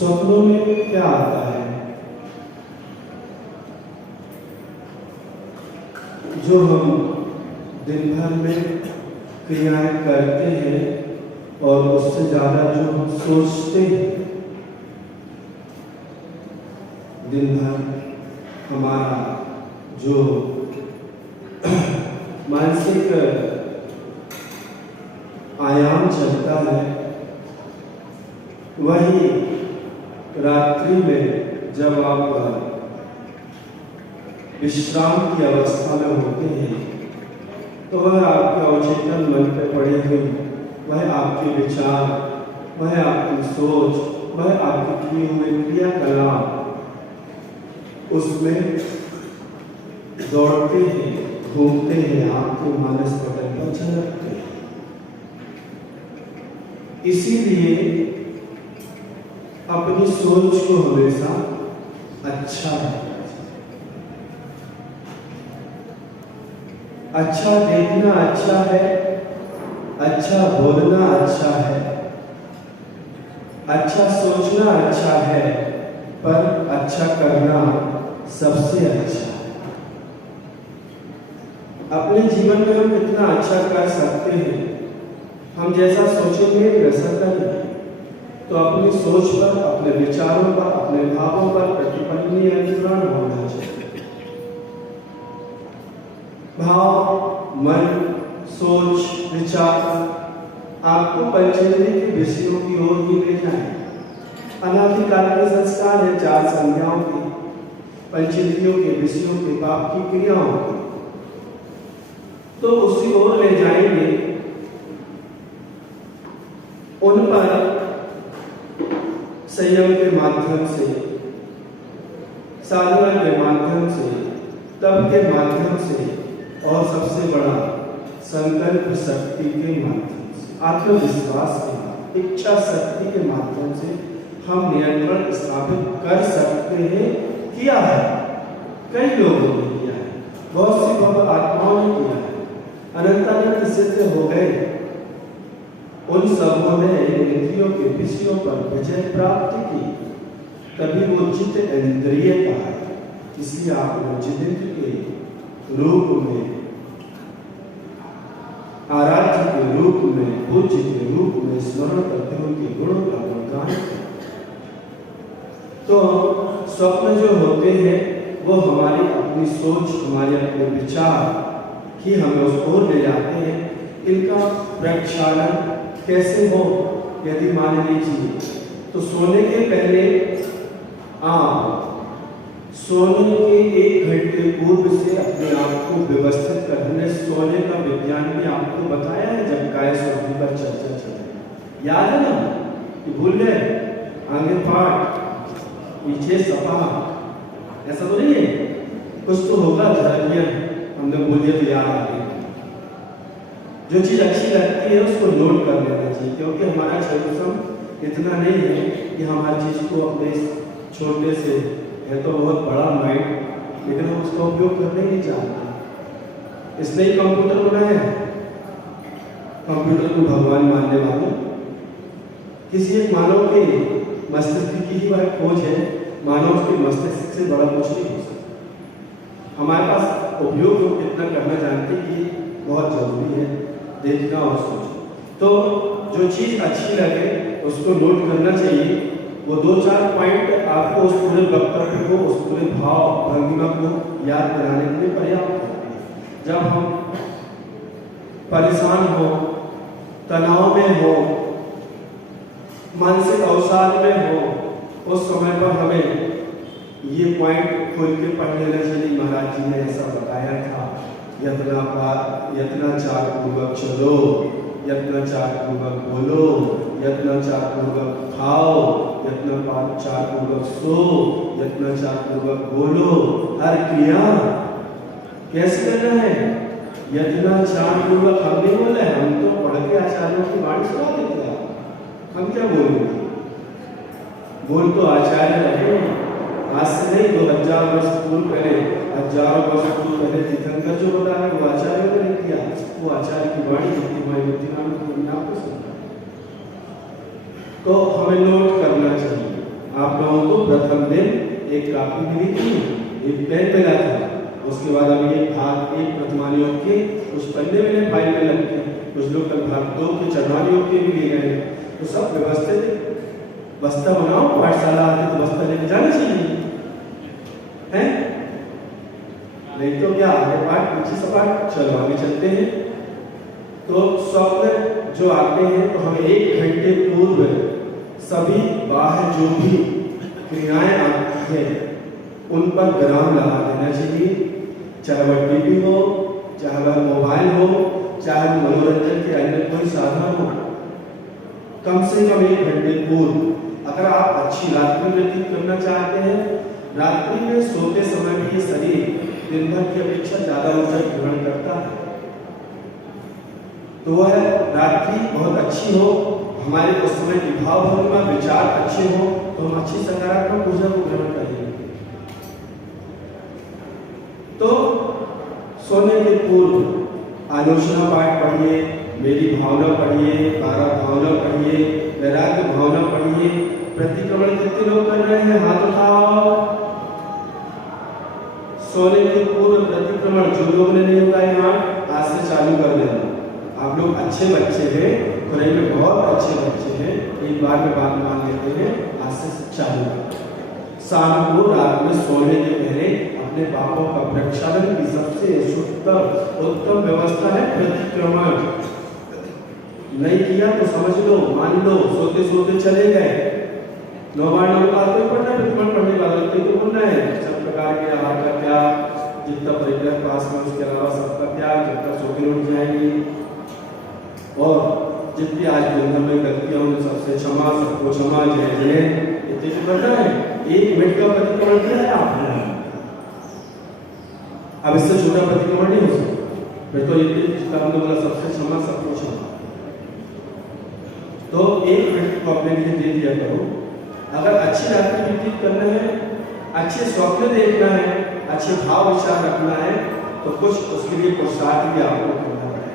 स्वप्नों में क्या आता है? जो हम दिन भर में क्रियाएं करते हैं और उससे ज्यादा जो हम सोचते हैं, दिन भर हमारा जो मानसिक आयाम चलता है, वही रात्रि में जब आप विश्राम की अवस्था में होते हैं तो वह आपके अवचेतन मन पे पड़े हुए, वह आपके विचार, वह आपकी सोच, वह आपके किए हुए क्रियाकलाप उसमें दौड़ते हैं, घूमते हैं, आपके मानस पटल पर झलकते हैं। इसीलिए अपनी सोच को हमेशा अच्छा रखना चाहिए। अच्छा देखना अच्छा है, अच्छा बोलना अच्छा है, अच्छा सोचना अच्छा है, पर अच्छा करना सबसे अच्छा है। अपने जीवन में हम कितना अच्छा कर सकते हैं, हम जैसा सोचेंगे वैसा करेंगे। तो अपनी सोच पर, अपने विचारों पर, अपने भावों पर प्रतिपन्नी अंतरण होना चाहिए। भाव, मन, सोच, विचार आपको पंचेंद्रिय के विषयों की ओर ही ले जाए। अनादिकाल के संस्कार है 4 संज्ञाओं के, पंचेंद्रियों के विषयों के, पाप की क्रियाओं के, तो उसी ओर ले जाएंगे। उन पर संयम के माध्यम से, साधना के माध्यम से, तप के माध्यम से, और सबसे बड़ा संकल्प शक्ति के माध्यम से, आत्मविश्वास के माध्यम, इच्छा शक्ति के माध्यम से हम नियंत्रण स्थापित कर सकते हैं। किया है, कई लोगों ने किया है, बहुत सी भक्त आत्माओं ने किया है, अनंतानंद सिद्ध हो गए। उन सबों ने इंद्रियों के विषयों पर विजय प्राप्त की, तभी वो चित्त इंद्रिय कहा है। इसलिए आप जितेंद्र के रूप में, आराध्य के रूप में, पूज्य के रूप में स्मरण करते हैं, उनके गुणों का गुणगान करते हैं। तो स्वप्न जो होते हैं वो हमारी अपनी सोच, हमारे अपने विचार ही हमें उस ओर ले जाते हैं। इनका प्रक्षालन कैसे हो? यदि मान लीजिए तो सोने के पहले आप सोने के 1 घंटे पूर्व से अपने आप को व्यवस्थित करने, सोने का विज्ञान भी आपको बताया है जब काय सोने पर चर्चा चल रही, याद है ना? कि भूल गए? आगे पाठ, पीछे सपा, ऐसा तो नहीं है? कुछ तो होगा झलकियां हमने बोलिए तो याद आ गई। जो चीज अच्छी लगती है उसको नोट कर लेना चाहिए, क्योंकि हमारा शरीर इतना नहीं है कि हम हर चीज को अपने छोटे से, है तो बहुत बड़ा माइंड, लेकिन हम उसका उपयोग करने नहीं चाहते। इसलिए कंप्यूटर बनाया है। कंप्यूटर को भगवान मानने वाले किसी एक मानव के मस्तिष्क की ही वह खोज है, मानव के मस्तिष्क से बड़ा कुछ नहीं हो सकता। हमारे पास उपयोग हम कितना करना जानते हैं कि बहुत जरूरी है, देखना और सोचना। तो जो चीज अच्छी लगे उसको नोट करना चाहिए। वो 2-4 पॉइंट आपको उस पूरे वक्तव्य को, उस पूरे भाव भंगिमा को याद कराने के लिए पर्याप्त है। जब हम परेशान हो, तनाव में हो, मानसिक अवसाद में हो, उस समय पर हमें ये पॉइंट खोल के पढ़ लेना चाहिए। महाराज जी ने ऐसा बताया था, यत्नाचार पूर्वक चलो, यत्नाचार पूर्वक बोलो, यत्नाचार पूर्वक खाओ, यत्नाचार पूर्वक सो, यत्नाचार पूर्वक बोलो। हर क्रिया कैसे करना है? यत्नाचार पूर्वक। हम नहीं बोले, हम तो पढ़ के आचार्यों की वाणी सुना देते हैं। हम क्या बोलेंगे? बोल तो आचार्य रहे, आज से नहीं 2000 वर्ष पूर्व पहले, हजारों वर्ष पूर्व पहले तीर्थंकर जो बता रहे वो आचार्य ने नहीं किया। वो आचार्य की वाणी तो हमें नोट करना चाहिए। आप लोगों को प्रथम दिन एक कापी मिली थी, एक पेन मिला था, उसके बाद अब ये भाग 1 वर्तमान योग के उस पन्ने में फाइल में लगते हैं, कुछ लोग कल भाग 2 के चरमान योग के भी लिए गए। तो सब व्यवस्थित बस्ता बनाओ, पाठशाला आते तो बस्ता लेके जाना चाहिए, है? नहीं तो क्या आगे पाठ पीछे सपाट। चलो आगे चलते हैं। तो स्वप्न जो आते हैं तो हमें 1 घंटे पूर्व सभी बाहर जो भी क्रियाएं आती हैं उन पर विराम लगा देना चाहिए। चाहे वह टीवी हो, चाहे वह मोबाइल हो, चाहे मनोरंजन के अन्य कोई साधन हो, कम से कम 1 घंटे पूर्व। अगर आप अच्छी रात्रि व्यतीत करना चाहते हैं, रात्रि में सोते समय भी ये शरीर दिन भर की अपेक्षा ज्यादा ऊर्जा ग्रहण करता है, तो वह रात्रि बहुत अच्छी हो, हमारे उस समय विभाव भंगिमा विचार अच्छे हो तो हम अच्छी सकारात्मक ऊर्जा को ग्रहण करेंगे। तो सोने के पूर्व आलोचना पाठ पढ़िए, मेरी भावना पढ़िए, 12 भावना पढ़िए, वैराग्य भावना पढ़िए। प्रतिक्रमण कितने लोग कर रहे हैं? हाथ उठाओ। सोने के पूर्व प्रतिक्रमण जो लोग ने नहीं उठाए हाथ, आज से चालू कर देना। आप लोग अच्छे बच्चे हैं, खुराई में बहुत अच्छे बच्चे हैं, एक बार में बात मान लेते हैं, आज से चालू कर। शाम को रात में सोने के पहले अपने पापों का प्रक्षालन की सबसे उत्तम व्यवस्था है प्रतिक्रमण। नहीं किया तो समझ लो, मान लो, सोते सोते चले गए, 9 बार 9 बार कोई पढ़ना है, प्रतिक्रमण पढ़ने वाला तो बोलना है सब प्रकार के आहार का त्याग, जितना परिग्रह पास में उसके अलावा सबका त्याग, जब तक सो के उठ जाएंगे। और जितनी आज बंधन में गलतियां उन सबसे क्षमा, सबको क्षमा, जय जय। इतने जो करना है, 1 मिनट का प्रतिक्रमण किया है आपने, अब इससे छोटा प्रतिक्रमण नहीं हो सकता। फिर तो इतने हमने बोला सबसे क्षमा, सबको क्षमा। तो 1 मिनट को अपने लिए दे दिया करो। अगर अच्छी रात्रि व्यतीत करना है, अच्छे स्वप्न देखना है, अच्छे भाव विचार रखना है, तो कुछ उसके लिए पुरुषार्थ भी आपको करना पड़ेगा।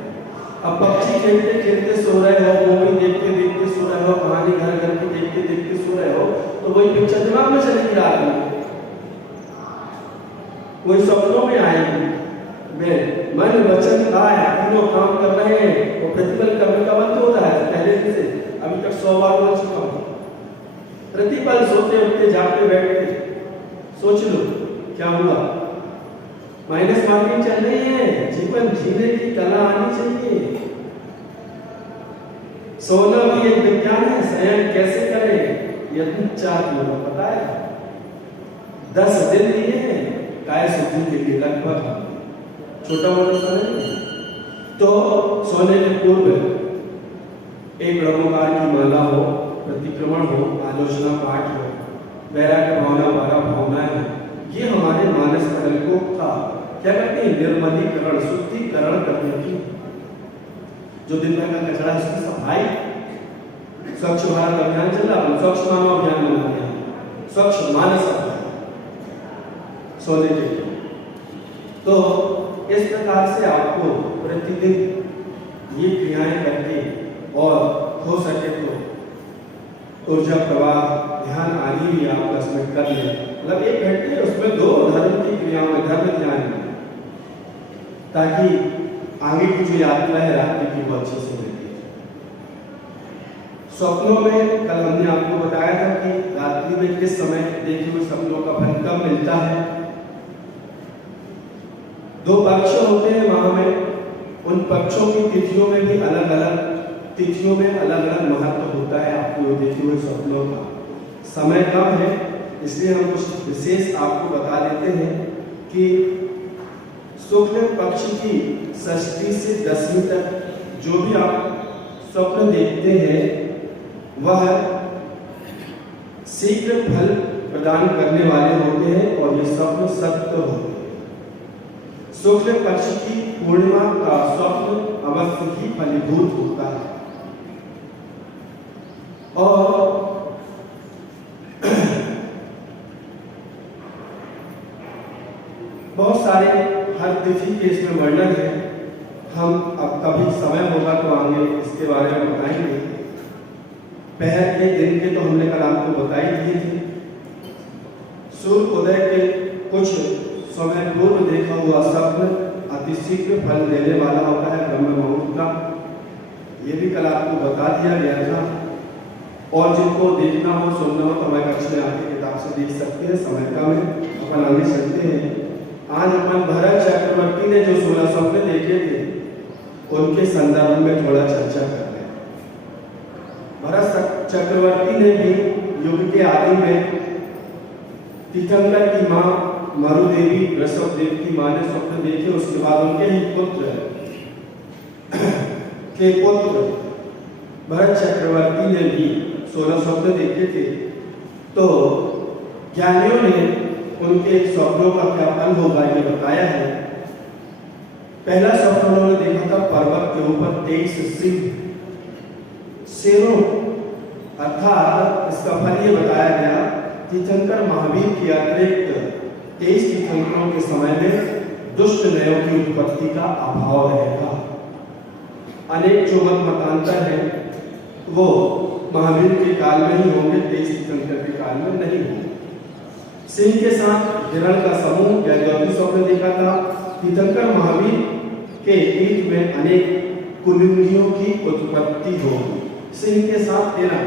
अब पक्षी खेलते खेलते सो रहे हो, मूवी देखते देखते सो रहे हो, कहानी घर घर की देखते देखते सो रहे हो, तो वही पिक्चर दिमाग में चलेगी रात में, कोई सपनों में आएगी। मन वचन काया तीनों काम कर रहे हैं, वो प्रतिपल करने का बंद होता है। पहले दिन से अभी तक 100 बार बोल चुका हूँ। प्रतिपल सोते उठते जागते बैठते सोच लो क्या हुआ। माइनस मार्किंग चल रही है, जीवन जीने की कला आनी चाहिए। सोना भी एक विज्ञान है, शयन कैसे करें यदि 4 लोगों को पता है। 10 दिन लिए हैं काय शुद्धि के लिए, लगभग छोटा मोटा समय। तो सोने के पूर्व एक ब्रह्मकार की माला हो, प्रतिक्रमण हो, आलोचना पाठ हो, वैराग्य भावना, 12 भावनाएं हो, ये हमारे मानस पटल को था क्या करते हैं, निर्मलीकरण, शुद्धिकरण करने की। जो दिन भर का कचरा है उसकी सफाई। स्वच्छ भारत अभियान चल रहा है, स्वच्छ मानव अभियान बनाते हैं, स्वच्छ मानस अभियान सोने के लिए। तो इस प्रकार से आपको प्रतिदिन ये क्रियाएं करके, और हो सके तो ऊर्जा प्रवाह ध्यान आदि भी आप 10 मिनट कर लें। मतलब 1 घंटे उसमें 2 धर्म की क्रियाओं में धर्म ध्यान, ताकि आगे की जो यात्रा है रात्रि की वो अच्छे से मिले। स्वप्नों में कल हमने आपको बताया था कि रात्रि में किस समय देखे हुए सपनों का फल कब मिलता है। 2 पक्ष होते हैं वहां में, उन पक्षों की तिथियों में भी अलग अलग तिथियों में अलग अलग महत्व होता है। आपको देखे हुए स्वप्नों का समय कम है, इसलिए हम कुछ विशेष आपको बता देते हैं कि शुक्ल पक्ष की षष्ठी से 10वीं तक जो भी आप स्वप्न देखते हैं वह शीघ्र फल प्रदान करने वाले होते हैं और ये स्वप्न सत्य होते हैं। शुक्ल पक्ष की पूर्णिमा का स्वप्न अवश्य ही फलीभूत होता है। और बहुत सारे हर तिथि के इसमें वर्णन है। हम अब कभी समय होगा तो आगे इसके बारे में बताएंगे। पहर के दिन के तो हमने कल आपको बता ही दिए थे। सूर्य उदय के कुछ समय पूर्व देखा हुआ स्वप्न अतिशीघ्र फल देने वाला होता है ब्रह्म मुहूर्त का, ये भी कल आपको बता दिया गया था। और जिनको देखना हो सुनना हो तो हमारे कक्षा में आके किताब से देख सकते हैं। समय का में अपन आगे चलते हैं। आज अपन भरत चक्रवर्ती ने जो 16 स्वप्न देखे थे उनके संदर्भ में थोड़ा चर्चा करते हैं। भरत चक्रवर्ती ने भी युग के आदि में तीर्थंकर की मां मरुदेवी वृषभ देव की मां ने स्वप्न देखे। उसके बाद उनके ही पुत्र के पुत्र भरत चक्रवर्ती ने भी 16 स्वप्न देखे थे। तो ज्ञानियों ने उनके स्वप्नों का क्या फल होगा ये बताया है। पहला स्वप्न उन्होंने देखा था पर्वत के ऊपर 23 सिंह शेरों तीर्थंकर महावीर के अतिरिक्त 23 तीर्थंकरों के समय में दुष्ट नयों की उत्पत्ति का अभाव रहेगा। अनेक जो मतांतर है वो महावीर के काल में ही होंगे, 23 तीर्थंकर के काल में नहीं होंगे। सिंह के साथ हिरण का समूह या ज्योति स्वप्न देखा था। तीर्थंकर महावीर के पीठ में अनेक कुलिंगियों की उत्पत्ति होगी। सिंह के साथ हिरण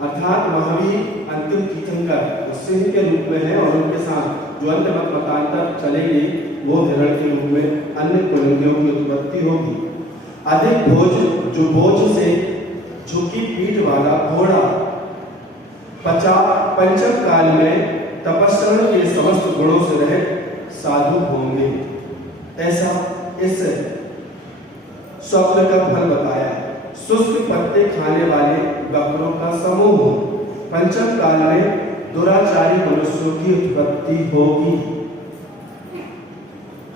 अर्थात महावीर अंतिम तीर्थंकर सिंह के रूप में है और उनके साथ जो अन्य मतांतर चलेंगे वो हिरण के रूप में अन्य कुलिंगियों की उत्पत्ति होगी। अधिक भोज जो बोझ से झुकी पीठ वाला घोड़ा पंचम काल में तपस्या के समस्त गुणों से रहित साधु होंगे। ऐसा इस स्वप्न का फल बताया। शुष्क पत्ते खाने वाले बकरों का समूह पंचम काल में दुराचारी मनुष्यों की उत्पत्ति होगी।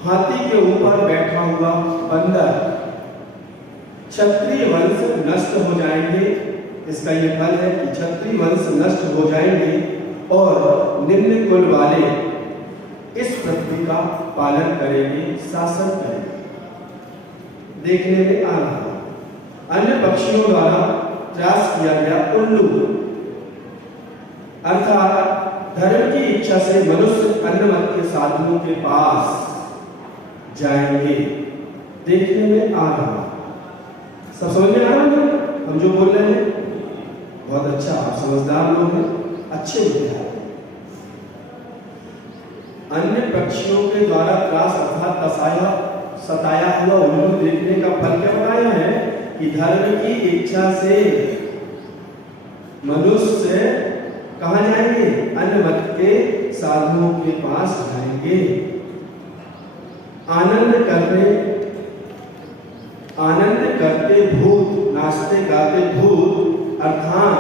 हाथी के ऊपर बैठा हुआ बंदर, क्षत्रिय वंश नष्ट हो जाएंगे। इसका ये फल है कि क्षत्रिय वंश नष्ट हो जाएंगे और निम्न कुल वाले इस पृथ्वी का पालन करेंगे, शासन करेंगे। देखने में आ रहा अन्य पक्षियों द्वारा त्रास किया गया उल्लू अर्थात धर्म की इच्छा से मनुष्य अन्य मत के साधुओं के पास जाएंगे। देखने में आ रहा सब समझ में आ रहा है हम जो बोल रहे हैं? बहुत अच्छा, आप समझदार लोग हैं, अच्छे विद्यार्थी। अन्य पक्षियों के द्वारा त्रास अर्थात सताया हुआ उल्लू देखने का फल क्या बताया है कि धर्म की इच्छा से मनुष्य कहां जाएंगे? अन्य मत के साधुओं के पास जाएंगे। आनंद करते भूत, नाचते गाते भूत अर्थात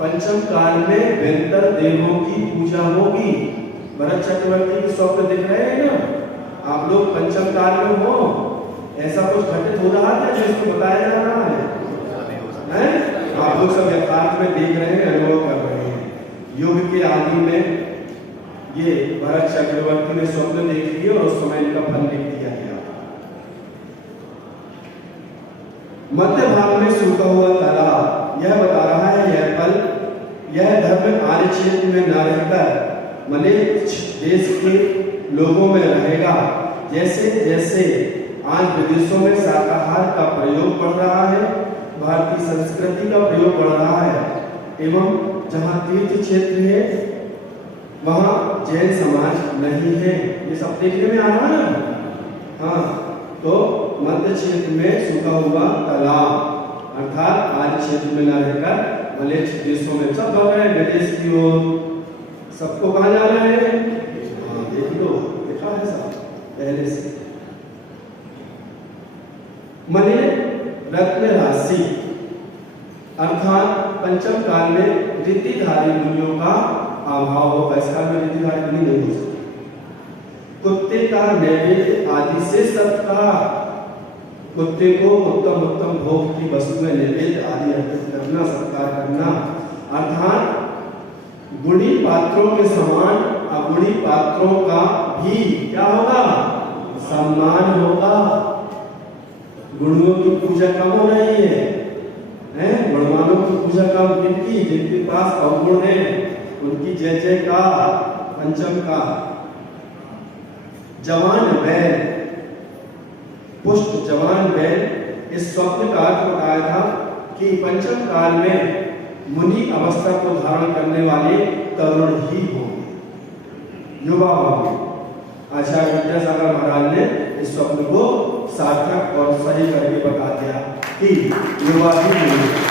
पंचम काल में बेहतर देवों की पूजा होगी। भरत चक्रवर्ती के स्वप्न दिख रहे हैं ना? आप लोग पंचम काल में हो, ऐसा कुछ घटित हो रहा है जिसको बताया जा रहा है? आप लोग सब यथार्थ में देख रहे हैं, अनुभव कर रहे हैं। युग के आदि में ये भरत चक्रवर्ती ने स्वप्न देख लिए और उस समय इनका फल लिख दिया गया। मध्य भाग में सूखा हुआ तालाब यह बता रहा है यह फल, यह धर्म आर्य क्षेत्र में न रहकर मलेच्छ देश के लोगों में रहेगा। जैसे जैसे आज विदेशों में शाकाहार का प्रयोग बढ़ रहा है, भारतीय संस्कृति का प्रयोग बढ़ रहा है एवं जहाँ तीर्थ क्षेत्र है वहाँ जैन समाज नहीं है। ये सब देखने में आ रहा है ना? हाँ, तो मध्य क्षेत्र में सूखा हुआ तालाब अर्थात आर्य क्षेत्र में न रहकर मलेच्छ देशों में सब भाग रहे हैं विदेश की ओर। सबको कहाँ जा रहे हैं? हाँ, देख लो, देखा है सब पहले से। मने रत्न राशि अर्थात पंचम काल में रीतिधारी मुनियों का अभाव होगा। इस काल में रीतिधारी मुनि नहीं हो सकते। कुत्ते का नैवेद्य आदि से सत्कार, कुत्ते को उत्तम उत्तम भोग की वस्तु में नैवेद्य आदि अर्पित करना, सत्कार करना अर्थात गुणी पात्रों के समान अगुणी पात्रों का भी क्या होगा? सम्मान होगा। गुणों की पूजा कम हो रही है, गुणवानों की पूजा कम, किनकी? जिनके पास अवगुण है उनकी जय जयकार। पंचम का जवान बैल, पुष्ट जवान बैल, इस स्वप्न का अर्थ बताया था कि पंचम काल में मुनि अवस्था को धारण करने वाले तरुण ही होंगे, युवा होंगे। आचार्य विद्यासागर महाराज ने इस स्वप्न को सार्थक और सही करके बता दिया कि युवा ही होंगे।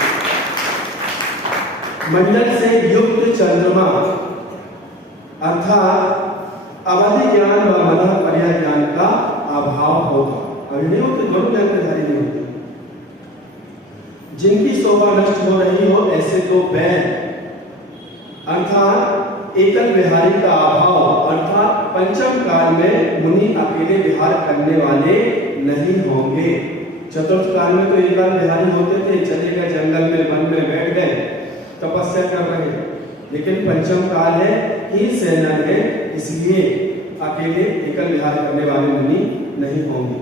मंडल से युक्त चंद्रमा अर्थात अवधि ज्ञान व मदह पर्याय ज्ञान का अभाव होगा। अभी नहीं होते, दोनों ज्ञानधारी नहीं होते। जिनकी शोभा नष्ट हो रही हो ऐसे तो बैल अर्थात एकल विहारी का अभाव अर्थात पंचम काल में मुनि अकेले विहार करने वाले नहीं होंगे। चतुर्थ काल में तो एकल विहारी होते थे, चले गए जंगल में, वन में बैठ गए, तपस्या कर रहे। लेकिन पंचम काल है कि सेना है, इसलिए अकेले एकल विहार करने वाले मुनि नहीं होंगे।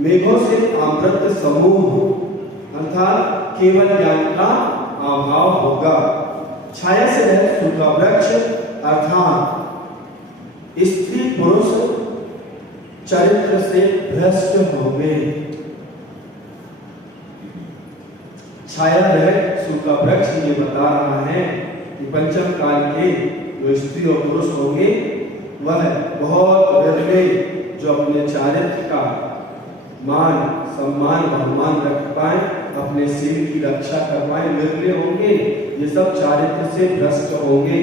मेघों से आवृत समूह अर्थात केवल ज्ञान का अभाव होगा। छाया से रहित सूखा वृक्ष अर्थात स्त्री पुरुष चरित्र से भ्रष्ट होंगे। छाया रहित सूखा वृक्ष ये बता रहा है कि पंचम काल के जो स्त्री और पुरुष होंगे वह बहुत विरले, जो अपने चारित्र का मान सम्मान बहुमान रख पाए, अपने शील की रक्षा कर पाए, विरले होंगे। ये सब चारित्र से भ्रष्ट होंगे।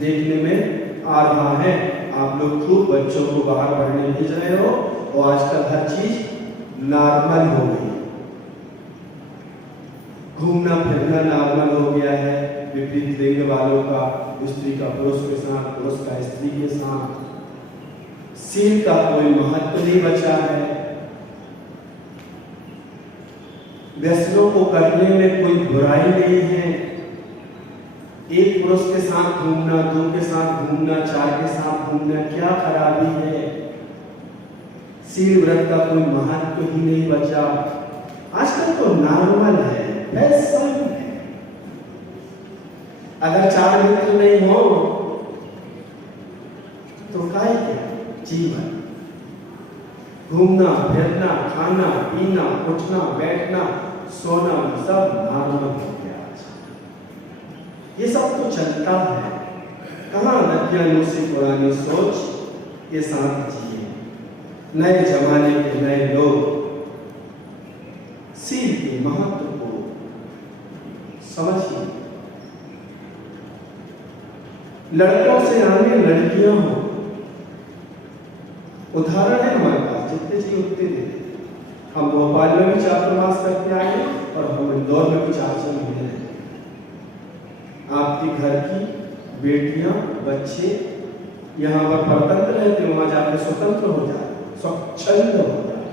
देखने में आ रहा है आप लोग खूब बच्चों को बाहर पढ़ने भेज रहे हो और आजकल हर चीज नॉर्मल हो गई, घूमना फिरना नॉर्मल हो गया है। विपरीत लिंग वालों का स्त्री का पुरुष के साथ, पुरुष का स्त्री के साथ, शील का कोई महत्व नहीं बचा है। व्यसनों को करने में कोई बुराई नहीं है। एक पुरुष के साथ घूमना, दो के साथ घूमना, चार के साथ घूमना, क्या खराबी है। शील व्रत का कोई महत्व ही नहीं बचा। आजकल तो नॉर्मल है, फैशन है। अगर चार मित्र नहीं हो तो काय क्या जीवन, घूमना फिरना, खाना पीना, उठना बैठना, सोना सब नॉर्मल हो गया। ये सब तो चलता है। कहाँ नदियां से पुरानी सोच के साथ जिए। नए जमाने के नए लोग शील के महत्व को समझिए। लड़कों से आगे लड़कियां हो, उदाहरण है हमारे पास, जितने चाहिए उतने देते। हम भोपाल में भी चातुर्मास करके आए और हम इंदौर में भी 4 महीने रहे। आपके घर की बेटियां बच्चे यहाँ पर परतंत्र रहते, वहां जाकर स्वतंत्र हो जाए, स्वच्छंद हो जाए,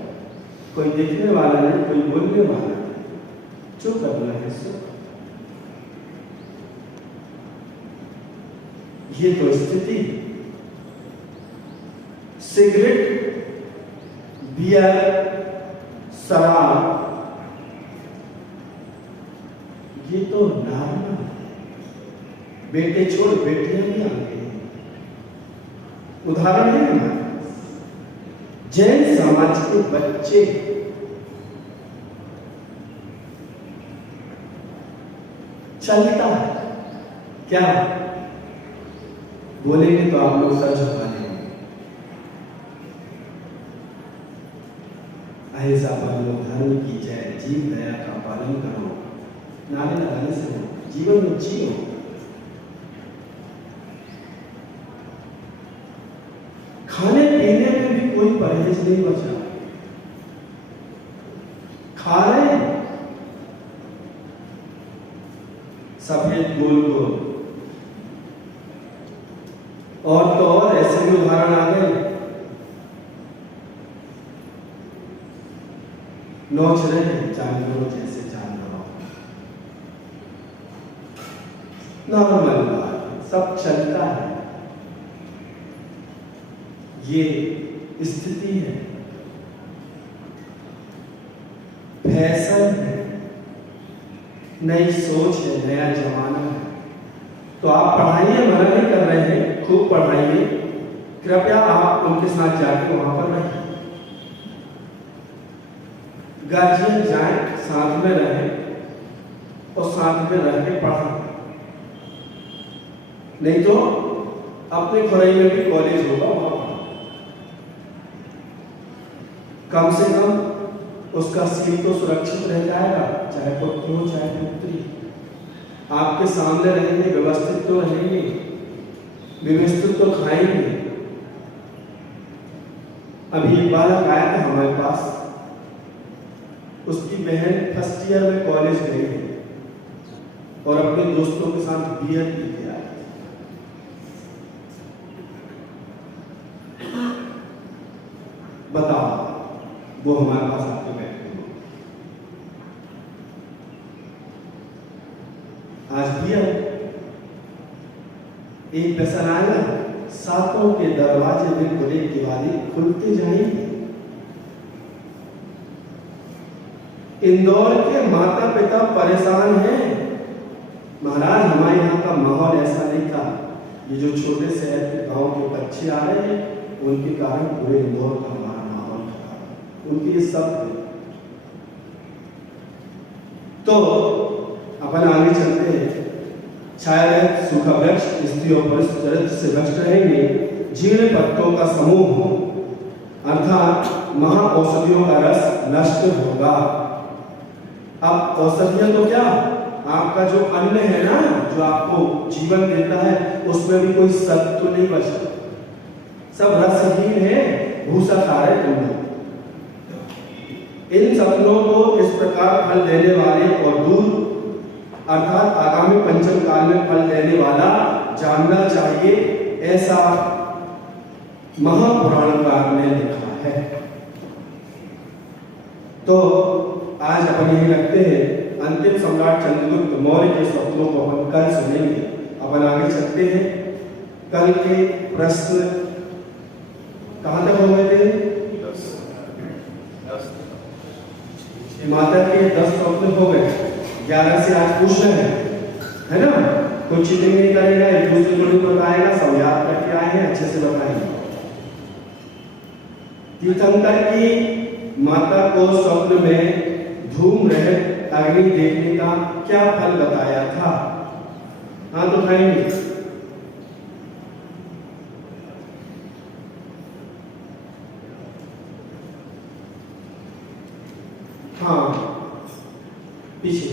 कोई देखने वाला नहीं, कोई बोलने वाला नहीं, जो करना है सो। ये तो स्थिति। सिगरेट, बियर, शराब ये तो नॉर्मल है। बेटे छोड़ बेटियां भी आ गई। उदाहरण है ना, जैन समाज के बच्चे चलता है क्या बोलेंगे तो आप लोग सच बता देंगे। ऐसा पालो धर्म की जय, जीव दया का पालन करो, नारे लगाने से हो, जीवन में जियो। खाने पीने में भी कोई परहेज नहीं बचा। खा रहे हैं सफेद गोल गोल, और तो और ऐसे भी उदाहरण आ गए, नोच रहे जानवरों जैसे जानवरों। नॉर्मल बात, सब चलता है। ये स्थिति है, फैशन है, नई सोच है, नया जमाना है। तो आप पढ़ाइए, मना नहीं कर रहे हैं, खूब पढ़ाइए। कृपया आप उनके साथ जाके वहां पर रहिए। गार्जियन जाए, साथ में रहे और साथ में रह के पढ़ें। नहीं तो अपने खुराई में भी कॉलेज होगा, वहां पढ़ो। कम से कम उसका सील तो सुरक्षित रह जाएगा, चाहे पुत्र हो चाहे पुत्री। आपके सामने रहेंगे, व्यवस्थित तो रहेंगे, व्यवस्थित तो खाएंगे। अभी एक बालक आया था हमारे पास, उसकी बहन फर्स्ट ईयर में कॉलेज गई है और अपने दोस्तों के साथ बियर पी के आई। बताओ, वो हमारे पास आके बैठे हो। आज बियर एक व्यसन आएगा, सातों के दरवाजे बिल्कुल एक दिवाली खुलते जाएंगे। इंदौर के माता पिता परेशान हैं। महाराज, हमारे यहाँ का माहौल ऐसा नहीं था। ये जो छोटे शहर के गांव के बच्चे आ रहे हैं, उनके कारण पूरे इंदौर का हमारा माहौल खराब, उनके ये सब है। तो अपन आगे चलते हैं। छाया सूखा वृक्ष स्त्रियों पर चरित्र से वृक्ष रहेंगे। जीर्ण पत्तों का समूह अर्थात महा औषधियों का रस नष्ट होगा। अब औषधियां तो क्या, आपका जो अन्न है ना, जो आपको जीवन देता है, उसमें भी कोई सत्व तो नहीं बचता, सब रसहीन है, भूसा खा रहे तुम लोग। इन सपनों को इस प्रकार फल देने वाले और दूर अर्थात आगामी पंचम काल में फल देने वाला जानना चाहिए, ऐसा महापुराणकार ने लिखा है। तो आज अपन यही रखते हैं। अंतिम सम्राट चंद्रगुप्त मौर्य के स्वप्नों को अपन कल सुनेंगे। अपन आगे चलते हैं। कल के प्रश्न कहां तक हो गए थे? 10 माता के 10 स्वप्न हो गए। 11 से आज पूछ रहे हैं, है ना? कुछ चीटिंग नहीं करेगा, एक दूसरे को नहीं बताएगा, सब याद करके आए हैं, अच्छे से बताएंगे। तीर्थंकर की माता को स्वप्न में धूम रहित अग्नि देखने का क्या फल बताया था? हाँ तो खाएंगे। हाँ पीछे,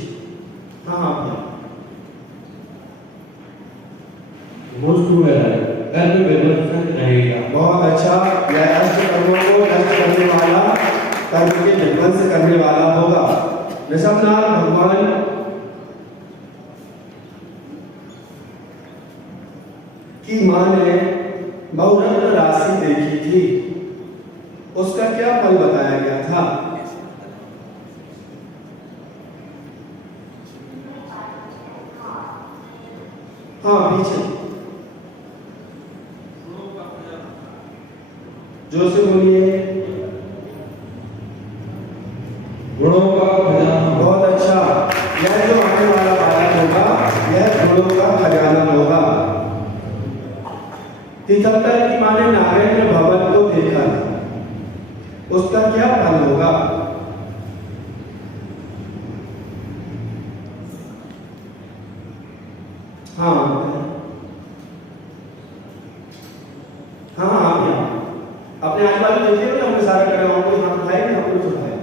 हाँ हाँ रहेगा। बहुत अच्छा। यह अष्ट कर्मों को नष्ट करने वाला, कर्म के विध्वंस करने वाला होगा। ऋषभनाथ भगवान की मां ने बहुरत्न राशि देखी थी, उसका क्या फल बताया गया था? हाँ पीछे जोर से बोलिए। गुणों का खजाना। बहुत अच्छा। यह जो आने वाला बालक होगा, यह गुणों का खजाना होगा। तीर्थंकर की मां ने नागेंद्र भवन को देखा, उसका क्या फल होगा? हाँ हाँ हाँ अपने आजू-बाजू देखिए ना, हम इशारा कर रहा हूँ, हम खाएंगे, हम कुछ खाएंगे।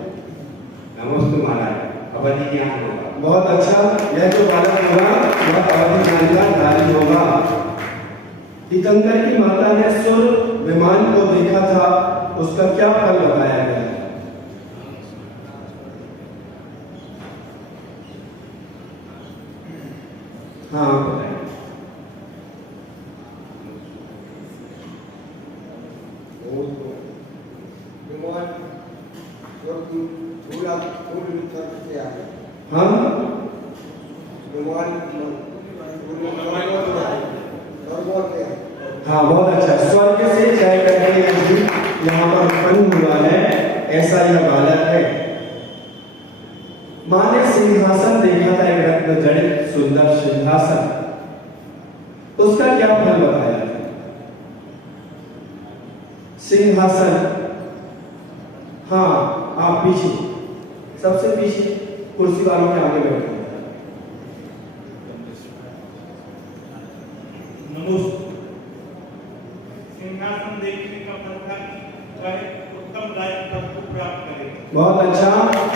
नमस्ते महाराज, अवधि ज्ञान होगा। बहुत अच्छा। यह जो बालक होगा, वह अवधि ज्ञान का धारी होगा। तीर्थंकर की माता ने सुर विमान को देखा था, उसका क्या फल बताया गया? हाँ बताइए। हाँ बहुत अच्छा। स्वर्ग से जय करके यहाँ पर उत्पन्न हुआ है, ऐसा यह बालक है। मां ने सिंहासन देखा था, एक रत्न जड़ित सुंदर सिंहासन, उसका क्या फल बताया था? सिंहासन। हाँ आप पीछे, सबसे पीछे कुर्सी वालों के आगे बैठे। सिंहासन देखने का फल था वह उत्तम राज्य को प्राप्त करेगा। बहुत अच्छा।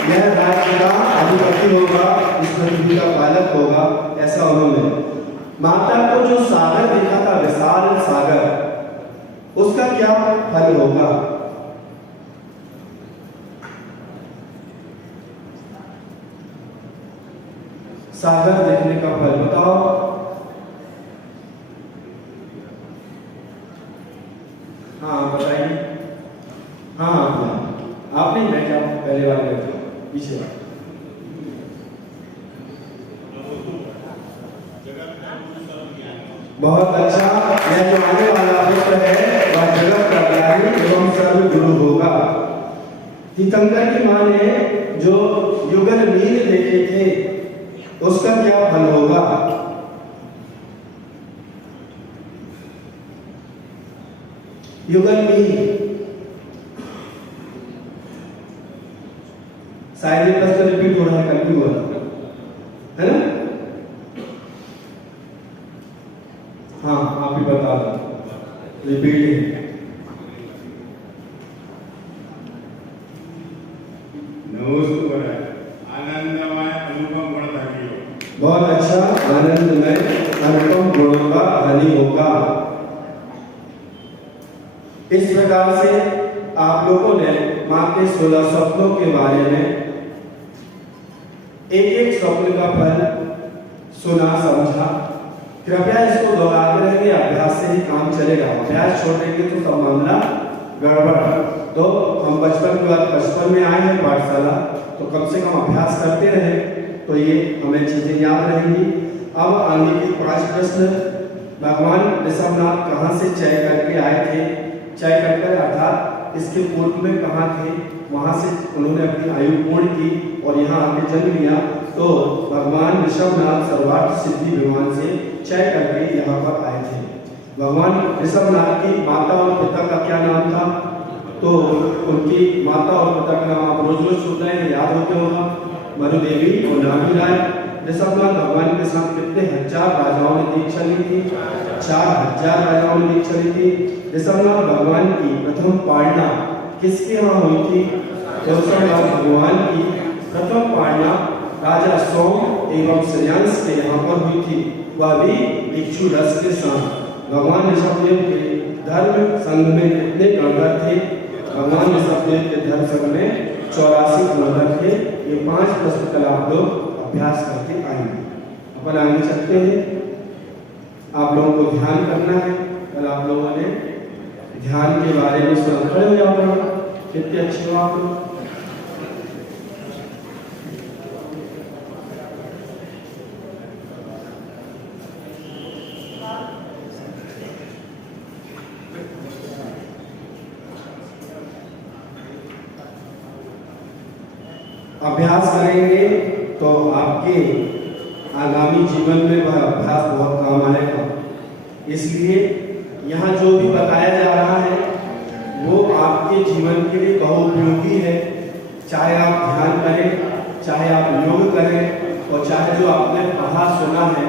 यह राज्य का अधिपति होगा, इस पृथ्वी का पालक होगा, ऐसा उन्होंने। माता को जो सागर देखा था, विशाल सागर, उसका क्या फल होगा? सागर देखने का फल बताओ। हाँ बताइए। हाँ आप नहीं बैठा, पहले वाले बैठो, पीछे वाले। बहुत अच्छा। यह जो आने वाला पुत्र है वह जगत का ज्ञानी एवं सर्व गुरु होगा। तीर्थंकर की मां ने जो युगल मील देखे थे उसका क्या फल होगा? युगल मील शायद ये प्रश्न रिपीट हो रहा है, कल भी हुआ है ना? हाँ, आप ही बता दो, रिपीट है। आनंदमय अनुपम गुणधारी हो। बहुत अच्छा, आनंदमय अनुपम गुणों का धनी होगा। इस प्रकार से आप लोगों ने मां के 16 स्वप्नों के बारे में एक एक स्वप्न का फल सुना, समझा। कृपया इसको दोहराते रहेंगे, अभ्यास से ही काम चलेगा। अभ्यास छोड़ देंगे तो सब मामला गड़बड़। तो हम बचपन के बाद 55 में आए हैं पाठशाला, तो कम से कम अभ्यास करते रहे तो ये हमें चीजें याद रहेंगी। अब आगे के 5 प्रश्न। भगवान ऋषभनाथ कहाँ से चय करके आए थे? चय करकर अर्थात इसके पूर्व में कहाँ थे, वहां से उन्होंने अपनी आयु पूर्ण की और यहाँ आके जन्म लिया। तो भगवान ऋषभनाथ सर्वार्थ सिद्धि भगवान से चय करके यहाँ पर आए थे। भगवान ऋषभनाथ की माता और पिता का क्या नाम था? तो उनकी माता और पिता का नाम आप रोज रोज सुन रहे हैं, याद होते होगा, मरुदेवी और नाभी राय। ऋषभनाथ भगवान के साथ कितने हजार राजाओं ने दीक्षा ली थी? 4000 राजाओं ने दीक्षा ली थी। ऋषभनाथ भगवान की प्रथम पालना किसके यहाँ हुई थी? ऋषभनाथ भगवान की प्रथम पालना राजा सोम एवं श्रेयांश के यहाँ पर हुई थी, वह भी इक्षु रस के साथ। भगवान ऋषभदेव के धर्म संघ में कितने गणधर थे? भगवान ऋषभदेव के धर्म संघ में 84 गणधर थे। ये 5 प्रश्न कल आप लोग अभ्यास करके आएंगे। अपन आगे चलते हैं। आप लोगों को ध्यान करना है। कल आप लोगों ने ध्यान के बारे में सुना, खड़े हो जाओ, कितने अच्छे हो आप लोग। अभ्यास करेंगे तो आपके आगामी जीवन में वह अभ्यास बहुत काम आएगा। इसलिए यहाँ जो भी बताया जा रहा है वो आपके जीवन के लिए बहुत उपयोगी है। चाहे आप ध्यान करें, चाहे आप योग करें और चाहे जो आपने पढ़ा सुना है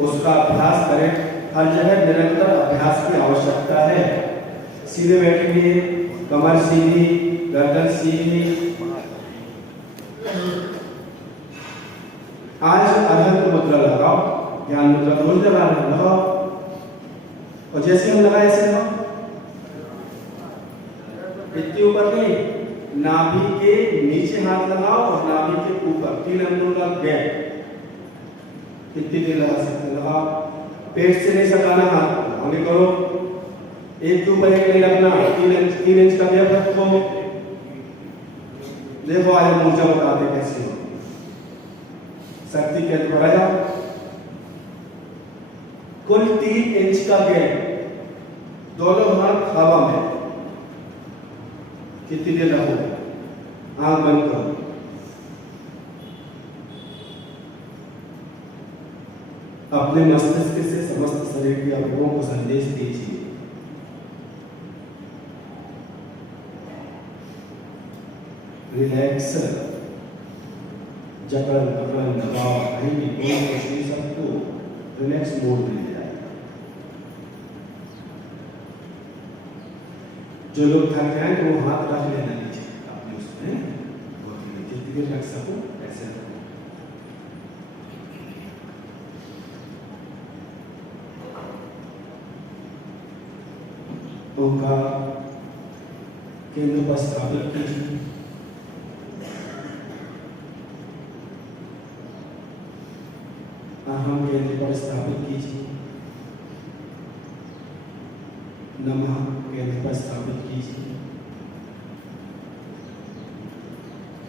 उसका अभ्यास करें, हर जगह निरंतर अभ्यास की आवश्यकता है। सीधे बैठिए, कमर सीधी, गर्दन सीधी। आज अर्हत मुद्रा लगाओ, ध्यान मुद्रा रोज लगाओ और जैसे हम लगाए ऐसे लगाओ। इतने ऊपर नहीं, नाभि के नीचे हाथ लगाओ और नाभि के ऊपर 3 अंगुल का गैप। कितनी देर लगा सकते लगाओ। पेट से नहीं सटाना हाथ, आगे करो। एक के ऊपर एक नहीं रखना, 3 इंच का गैप रखो। देखो आज ऊर्जा बताते कैसे हो। शक्ति के बढ़ाया, कुल 3 इंच का गैप, दोनों हाथ हवा में। कितनी देर रहो, आंख बंद करो। अपने मस्तिष्क से समस्त शरीर के अवयवों को संदेश दीजिए। रिलैक्स, जकड़ पकड़ दबाव कहीं भी कोई कुछ नहीं, सबको रिलैक्स मोड में ले जाए। जो लोग थक जाए तो वो हाथ रख लेना नीचे अपने उसमें, जितनी देर रख सको ऐसे रखो। ओंकार केंद्र पर स्थापित कीजिए। अहम केंद्र पर स्थापित कीजिए। नमः केंद्र पर स्थापित कीजिए।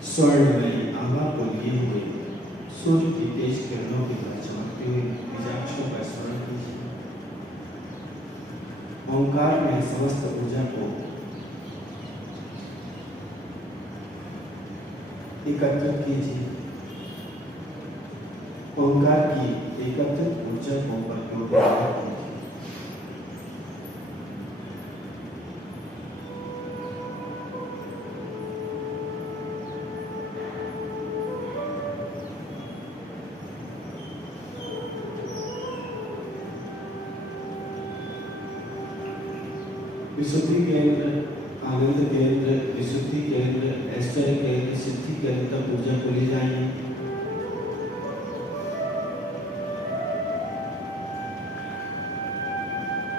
स्वर्णमयी आभा को लिए हुए सूर्य की तेज किरणों की तरह चमकते हुए बीजाक्षरों का स्मरण कीजिए। ओंकार में समस्त ऊर्जा को एकत्रित कीजिए। ओंकार की एकत्रित ऊर्जा को प्रयोग कीजिए। विशुद्धि केंद्र, आनंद केंद्र, विशुद्धि केंद्र, ऐश्वर्य केंद्र, सिद्धि केंद्र तक ऊर्जा को ले जाइए।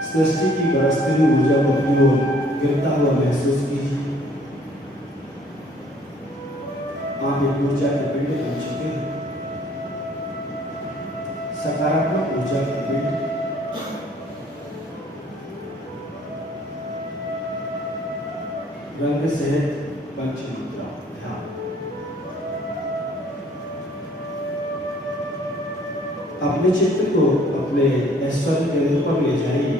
सृष्टि की बरसती हुई ऊर्जा को अपनी ओर गिरता हुआ महसूस कीजिए। आप एक ऊर्जा के पिंड बन चुके हैं, सकारात्मक ऊर्जा के पिंड। रंग सहित पंचमुद्रा ध्यान। अपने चित्र को अपने ऐश्वर्य केंद्र पर ले जाइए।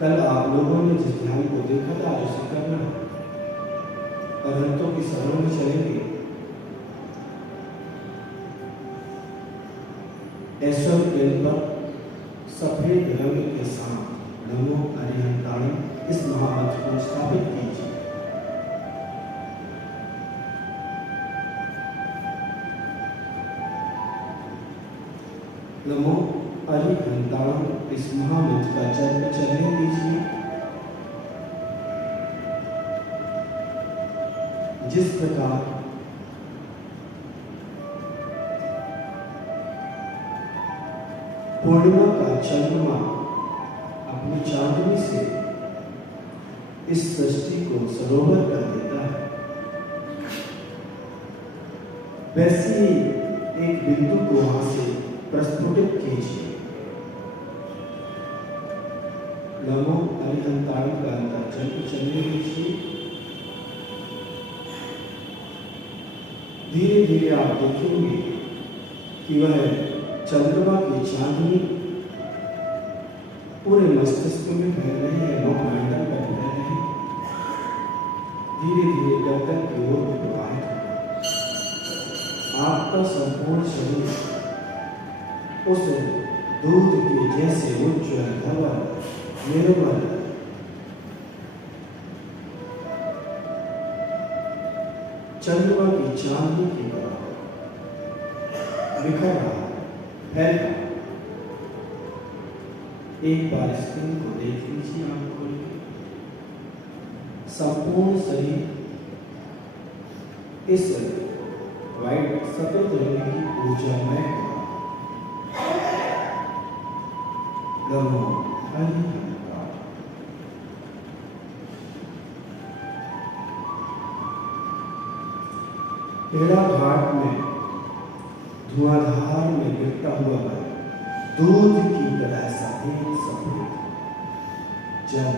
कल आप लोगों ने जिस ध्यान को देखा था आज उसे करना है। अनंतों की शरण में चलेंगे। ऐश्वर्य केंद्र पर सफेद रंग के साथ नमो अरिहंताणम इस महामंत्र को स्थापित कीजिए। नमो अरिहंताणम इस महामंत्र का जप चलने दीजिए। जिस प्रकार पूर्णिमा का चंद्रमा अपनी चांदनी से इस सृष्टि को सरोवर कर देता है, वैसे ही एक बिंदु को वहां से प्रस्फुटित कीजिए। नमो अरिहंताणम का अंतर जप चलने दीजिए। धीरे धीरे आप देखेंगे कि वह चंद्रमा की चांदनी पूरे मस्तिष्क में फैल रही है, लोकमंडल पर फैल रही है, धीरे धीरे गर्दन की ओर प्रवाहित हो। आपका संपूर्ण शरीर उस दूध के जैसे उज्ज्वल धवल निर्मल चंद्रमा की चांदनी की तरह बिखर रहा है, फैल रहा है। एक बार स्क्रीन को देख लीजिए। आपको संपूर्ण शरीर इस वाइट सफेद रंग की ऊर्जा में नमो अरिहंताणम। पेड़ा घाट में धुआंधार में गिरता हुआ दूध की तरह सफेद सफेद जल,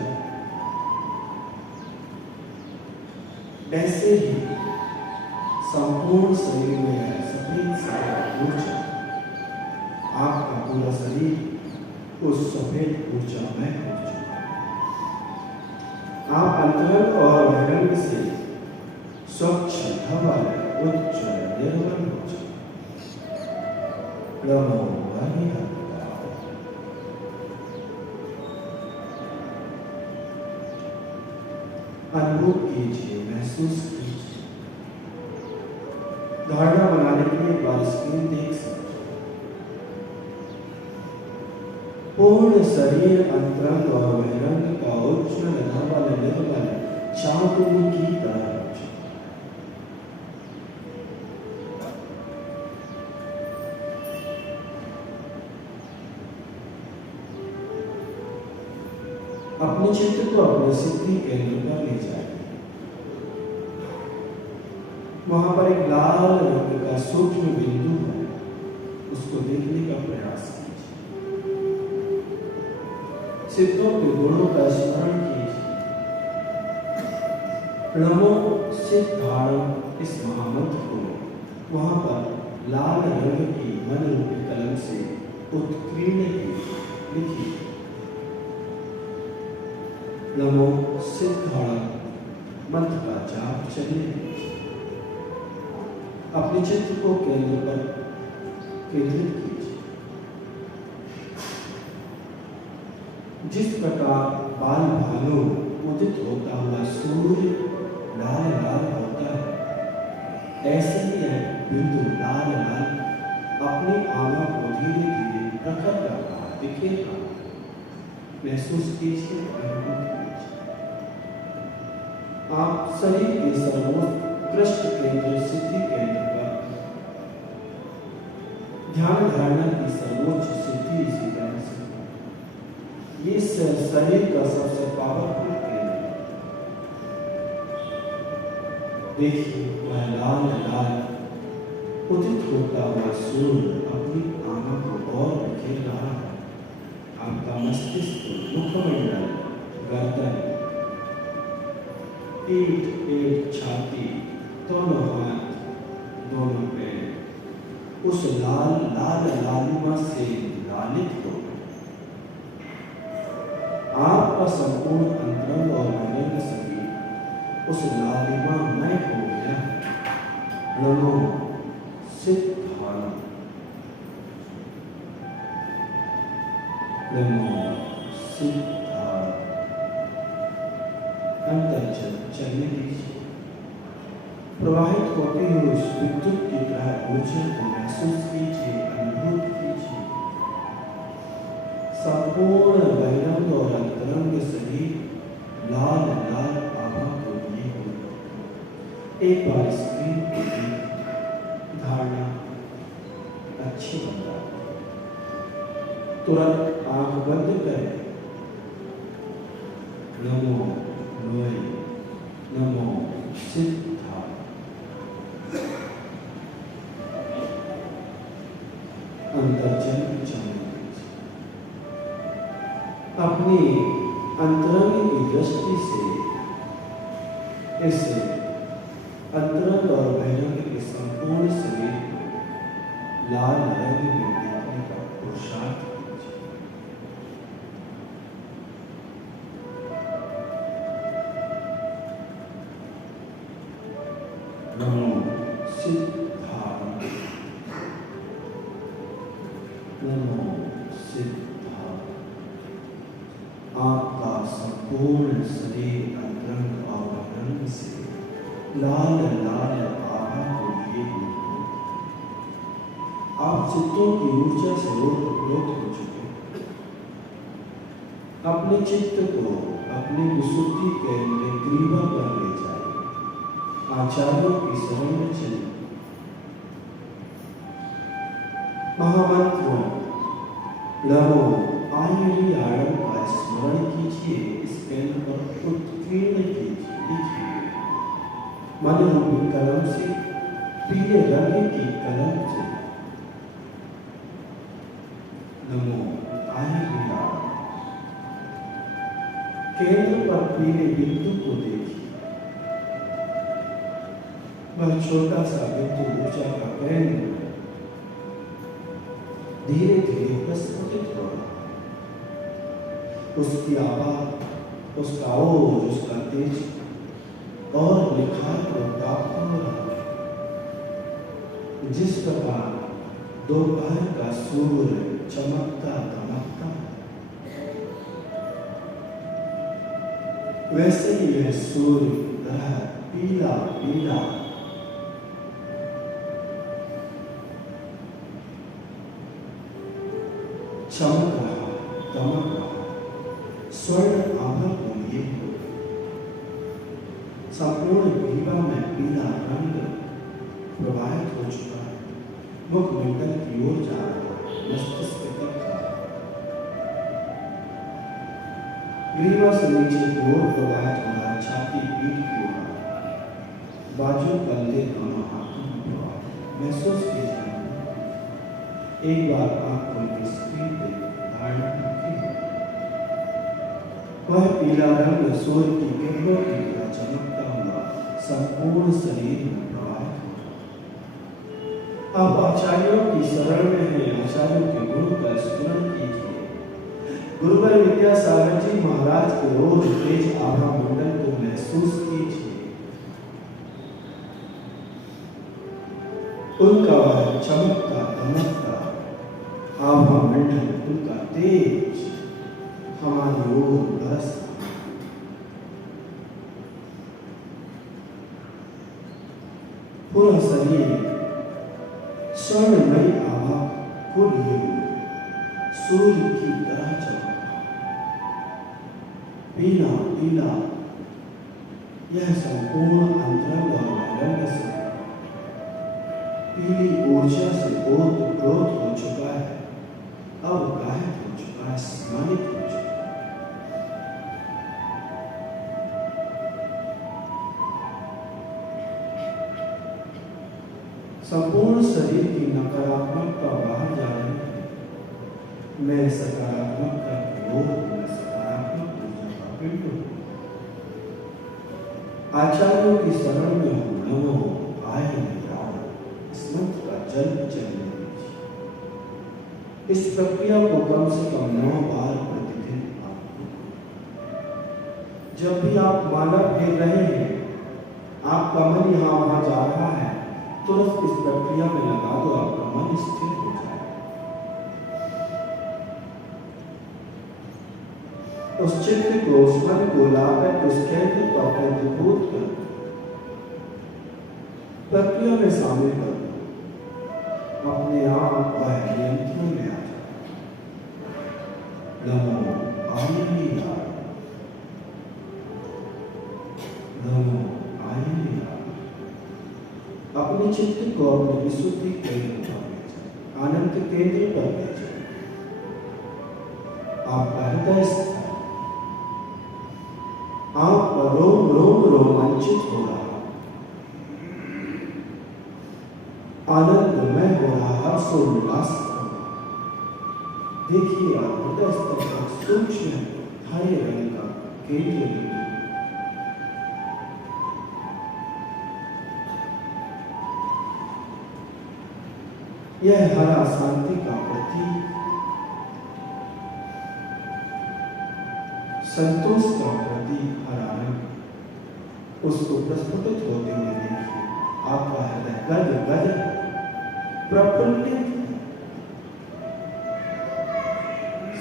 ऐसे ही संपूर्ण शरीर में सफेद सफेद ऊर्जा। आपका पूरा शरीर उस सफेद ऊर्जा में हो चुका है। आप अंतरंग और बहिरंग से स्वच्छ धवल उज्ज्वल निर्मल हो चुके। नमो अरिहंताणम। अनुभव कीजिए, महसूस कीजिए। धारणा बनाने के लिए एक बार स्क्रीन देख सकते हैं। पूर्ण शरीर अंतरंग और बहिरंग का उज्ज्वल धवल निर्मल चांदनी की तरह हो चुका। अपने चित्र को अपने सिद्धि केंद्र पर ले जाइए। वहां पर एक लाल रंग का सूक्ष्म बिंदु है, उसको देखने का प्रयास कीजिए। सिद्धों के गुणों का स्मरण कीजिए। नमो सिद्धाणम इस महामंत्र को वहां पर लाल रंग की मन रूपी कलम से उत्कीर्ण लिखी। नमो सिद्धार्थ मंत्र का जाप चलिए। अपने चित्त को केंद्र पर केंद्रित कीजिए। जिस प्रकार बाल भानु उदित होता हुआ सूर्य लाल लाल होता है, ऐसे ही यह बिंदु लाल लाल अपनी आमा को धीरे धीरे प्रकट कर रहा दिखेगा। महसूस कीजिए, अनुभव कीजिए। आप शरीर के सर्वोत्कृष्ट केंद्र सिद्धि केंद्र पर ध्यान धारणा की सर्वोच्च सिद्धि इसी तरह से ये शरीर का सबसे पावरफुल केंद्र। देखिए वह लाल लाल उदित होता हुआ सूर्य अपनी आंखों को और बिखेर रहा है। आपका मस्तिष्क, मुखमंडल, गर्दन, पीठ, पेट, छाती, दोनों हाथ, दोनों पैर उस लाल लाल लालिमा से लालित हो। आपका संपूर्ण अंतरंग और बहिरंग शरीर उस लालिमा मय हो गया। नमो सिद्धार्थ, नमो सिद्धार्थ। अंतर चलने दीजिए। प्रवाहित होती हुई उस विद्युत की तरह ऊर्जा को महसूस कीजिए, अनुभूत कीजिए। संपूर्ण बहिरंग और अंतरंग शरीर लाल लाल आभा को लिए हुए। एक बार स्क्रीन पर धारणा अच्छी बन रहा है। तुरंत आंख बंद करें। नमो लोय, नमो सिद्धार्थ। अंतर्जन चलने अपनी अंतरंग की दृष्टि से इस अंतरंग और बहिरंग के संपूर्ण शरीर को लाल रंग में देखने का पुरुषार्थ कीजिए। नमो सिद्धार्थ, नमो सिद्धार्थ। आपका संपूर्ण शरीर अंतरंग और बहिरंग से लाल लाल आभा को लिए हुए हो। आप चित्तों की ऊर्जा से ओतप्रोत हो चुके। अपने चित्त को अपनी विशुद्धि केंद्र ग्रीवा पर ले जाइए। आचार्यों की शरण में चलिए। महामंत्र नमो आयर्याणम का स्मरण कीजिए। इस केंद्र पर उत्कीर्ण कीजिए, लिखिए। मन रूपी कलम से, पीले रंग की कलम से नमो आयर्याणम। केंद्र पर पीले बिंदु को देखिए। वह छोटा सा बिंदु ऊर्जा का केंद्र धीरे धीरे प्रस्फुटित हो रहा है। उसकी आवाज, उसका ओज, उसका तेज और निखार को प्राप्त हो रहा है। जिस प्रकार दोपहर का सूर्य चमकता दमकता है, वैसे ही यह सूर्य तरह पीला पीला चमक रहा, दमक रहा। स्वर्ण आभा को लिए हुए संपूर्ण ग्रीवा में पीला रंग प्रवाहित हो चुका है। मुखमंडल की ओर जा रहा है, मस्तिष्क तक जा रहा है। ग्रीवा से नीचे की ओर प्रवाहित हो रहा है, छाती पीठ की ओर, बाजू कंधे दोनों हाथों में प्रवाहित। महसूस कीजिए। एक बार आप कोई स्क्रीन पे धारणा रखिए। वह पीला रंग सूर्य की किरणों की तरह चमकता हुआ संपूर्ण शरीर में प्रवाहित हो। आप आचार्यों की शरण में हैं, आचार्यों के गुण का स्मरण कीजिए। गुरुवर विद्यासागर जी महाराज के रोज तेज आभा मंडल को महसूस कीजिए। उनका वह चमकता दमकता आभा मंडल, उनका तेज हमारी ओर बरस। पूरा शरीर स्वर्णमयी आभा को लिए सूर्य की तरह चमका। पीला पीला यह संपूर्ण अंतरंग और रंग से पीली ऊर्जा से ओतप्रोत हो चुका है, अवगाहित हो चुका है, स्मरित हो चुका है। संपूर्ण शरीर की नकारात्मकता बाहर जा रही है। मैं सकारात्मकता की ओर, मैं सकारात्मक ऊर्जा का पिंड हूं। आचार्यों की शरण में हूं, नमो आए यार, इस मंत्र का जन्म चलने दीजिए। इस प्रक्रिया को कम से कम 9 बार प्रतिदिन आप जब भी आप माला फेर रहे हैं, आपका मन यहाँ वहां जा रहा है, तुरंत इस प्रक्रिया में लगा दो, आपका मन स्थिर हो जाए। उस चित्त को, उस मन को लाकर उस केंद्र पर केंद्रीभूत कर प्रक्रिया में शामिल कर दो। अपने आप वह नियंत्रण में आ जाए। नमो आये यार, नमो आये यार। अपने चित्त को अपने विशुद्धि केंद्र पर ले जाए, आनंद केंद्र पर ले जाए। आपका हृदय स्थान, आपका रोम रोम रोमांचित हो रहा, आनंदमय हो रहा, हर्षोल्लास हो रहा। देखिए आप हृदय स्तर पर सूक्ष्म हरे रंग का केंद्र बिंदु, यह हरा शांति का प्रतीक, संतोष का प्रतीक हरा रंग, उसको प्रस्फुटित होते हुए देखिए। आपका हृदय गद गद प्रफुल्लित,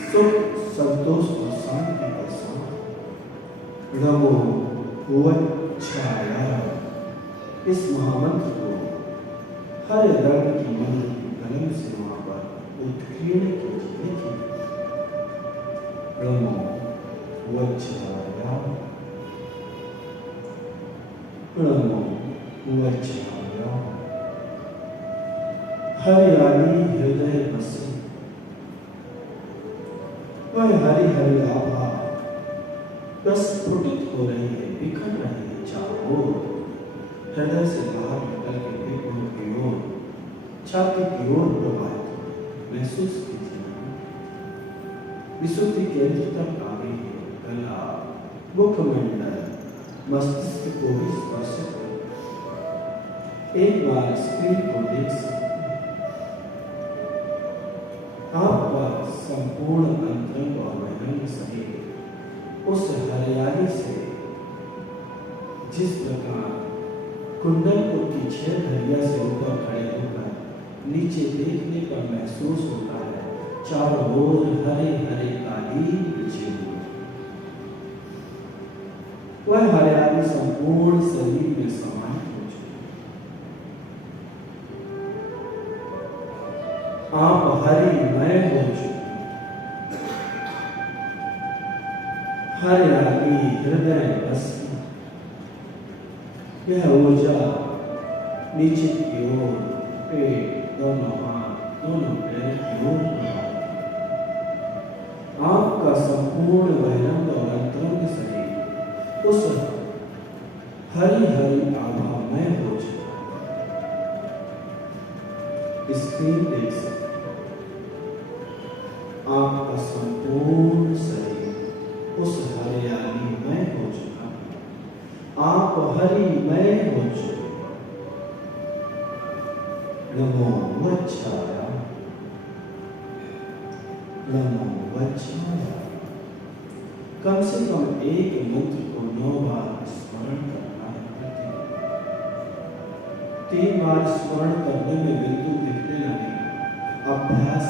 सुख संतोष और शांति के साथ। नमो वच्छाया, इस महामंत्र को हरे रंग की मंत्र की कलम से वहां पर उत्कीर्ण कीजिए। नमो वच्छाया, नमो वच्छाया। हरियाली हृदय बसे, वह हरी हरी आभा प्रस्फुटित हो रही है, बिखर रही है चारों ओर, हृदय से बाहर निकल के पेटों की ओर, छाती की ओर प्रवाहित महसूस कीजिए। विशुद्धि केंद्र तक आ गई है। गला, मुखमंडल, मस्तिष्क को भी स्पर्शित कर एक बार स्क्रीन को देख सकते हैं। आपका संपूर्ण अंतरंग और बहिरंग शरीर उस हरियाली से, जिस प्रकार कुंडलपुर की 6 घड़िया से ऊपर खड़े होकर नीचे देखने पर महसूस होता है, चारों ओर हरे हरे कालीन बिछे हुए, वह हरियाली संपूर्ण शरीर में समाहित हो चुकी। आप हरिमय हो चुके, हरियाली हृदय बसी, यह ऊर्जा नीचे की ओर, पेट, दोनों हाथ, दोनों पैर की ओर, आपका संपूर्ण बहिरंग और अंतरंग शरीर उस हरी हरी आभामय हो चुका। स्क्रीन देख सकते, आपका संपूर्ण शरीर उस हरियालीमय हो चुका, आप हरिमय हो चुके। नमो वज्राय, नमो वज्राय। कम से कम एक मंत्र को 9 बार स्मरण करना है प्रतिदिन। 3 बार स्मरण करने में बिल्कुल दिखने लगे अभ्यास,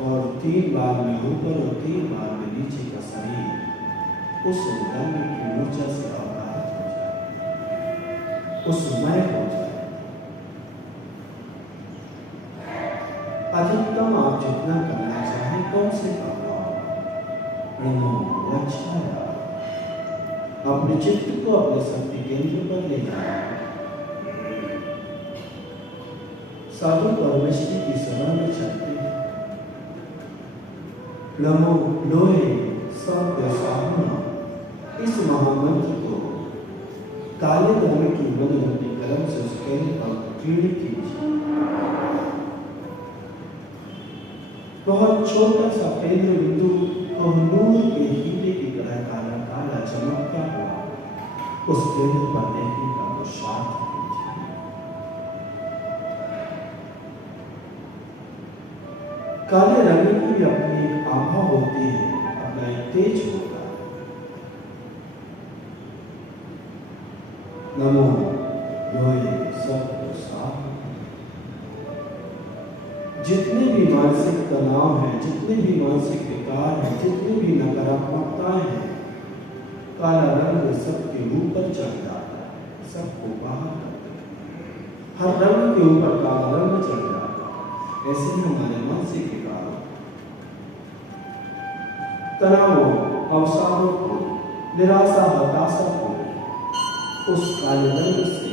और 3 बार में ऊपर और 3 बार में नीचे का शरीर उस रंग की ऊर्जा से आभारित हो जाए, उसमय हो जाए। अधिकतम आप जितना करना चाहें कम से कम नमो वज्राय। अपने चित्त को अपने शक्ति केंद्र पर ले जाए। साधु परमेश्वरी की शरण में चलते हैं। नमो लोहे सत्य साधना, इस महामंत्र को काले रंग की मधुमती कलम से उस केंद्र पर क्रीडित कीजिए। बहुत छोटा सा केंद्र बिंदु नूर के हीरे की तरह काला काला चमकता हुआ उस केंद्र पर देखने का पुरुषार्थ कीजिए। काले रंग की भी अपनी आभा होती है, अपना एक तेज होता है। नमो लोहे सत्य साधना। जितने भी मानसिक तनाव हैं, जितने भी मानसिक विकार हैं, जितनी भी नकारात्मकताएं हैं, काला रंग सबके ऊपर चढ़ जाता है, सबको बाहर कर देता है। हर रंग के ऊपर काला रंग चढ़ जाता है। ऐसे ही हमारे मानसिक विकार, तनावों, अवसादों को, निराशा, हताशा को उस काले रंग से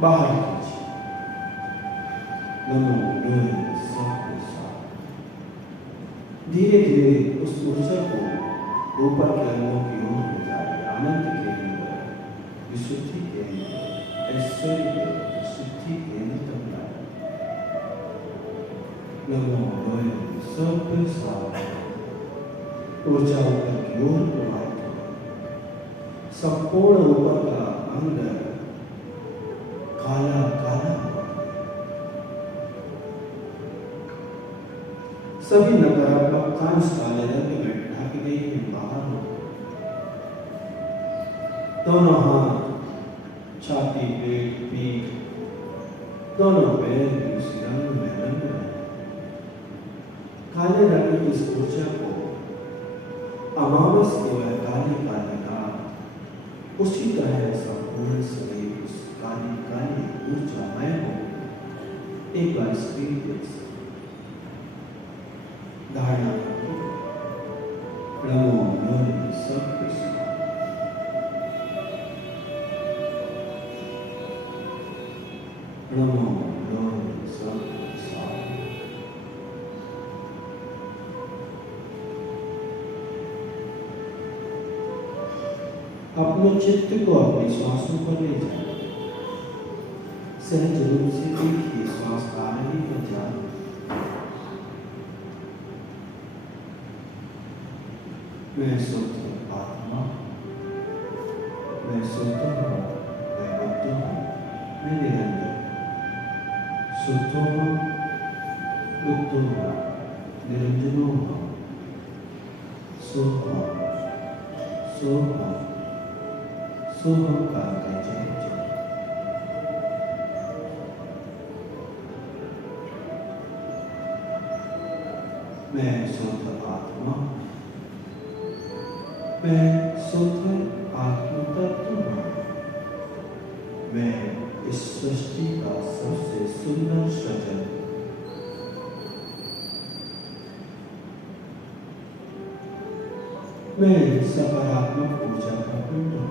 बाहर कीजिए। नमो लोहे सत्य साधना। धीरे धीरे उस ऊर्जा को ऊपर के रंगों की ओर ले जाइए। आनंद केंद्र, विशुद्धि केंद्र, ऐश्वर्य सिद्धि केंद्र तक लाइए। नमो लोहे सत्य साधना। ऊर्जा ऊपर की ओर प्रवाहित हो। संपूर्ण ऊपर का अंग काला काला, सभी नकारात्मकताएं उस काले रंग में ढक गई हैं, बाहर हो। दोनों हाथ, छाती, पेट, पीठ, दोनों पैर भी उसी रंग में रंग रहे। काले रंग की इस ऊर्जा को अमावस के वह काले काले रात उसी तरह संपूर्ण शरीर उस काली काली ऊर्जामय हो। एक बार स्क्रीन देख सकते धारणा करके नमो लोहे सत्य साधना। नमो लोहे सत्य साधना। अपने चित्त को अपनी श्वासों पर ले जाए। सहज रूप से देखिए श्वास आ रही है, जा रही है। मैं शुद्ध आत्मा, मैं शुद्ध हूँ, मैं बुद्ध हूँ, मैं निरंजन। शुद्ध हूँ, बुद्ध हूँ, निरंजन हूँ, सोहम सोहम सोहम का जय जय। मैं शुद्ध आत्मा, मैं शुद्ध आत्म तत्व हूँ। मैं इस सृष्टि का सबसे सुंदर सृजन। मैं सकारात्मक ऊर्जा का पिंड हूँ।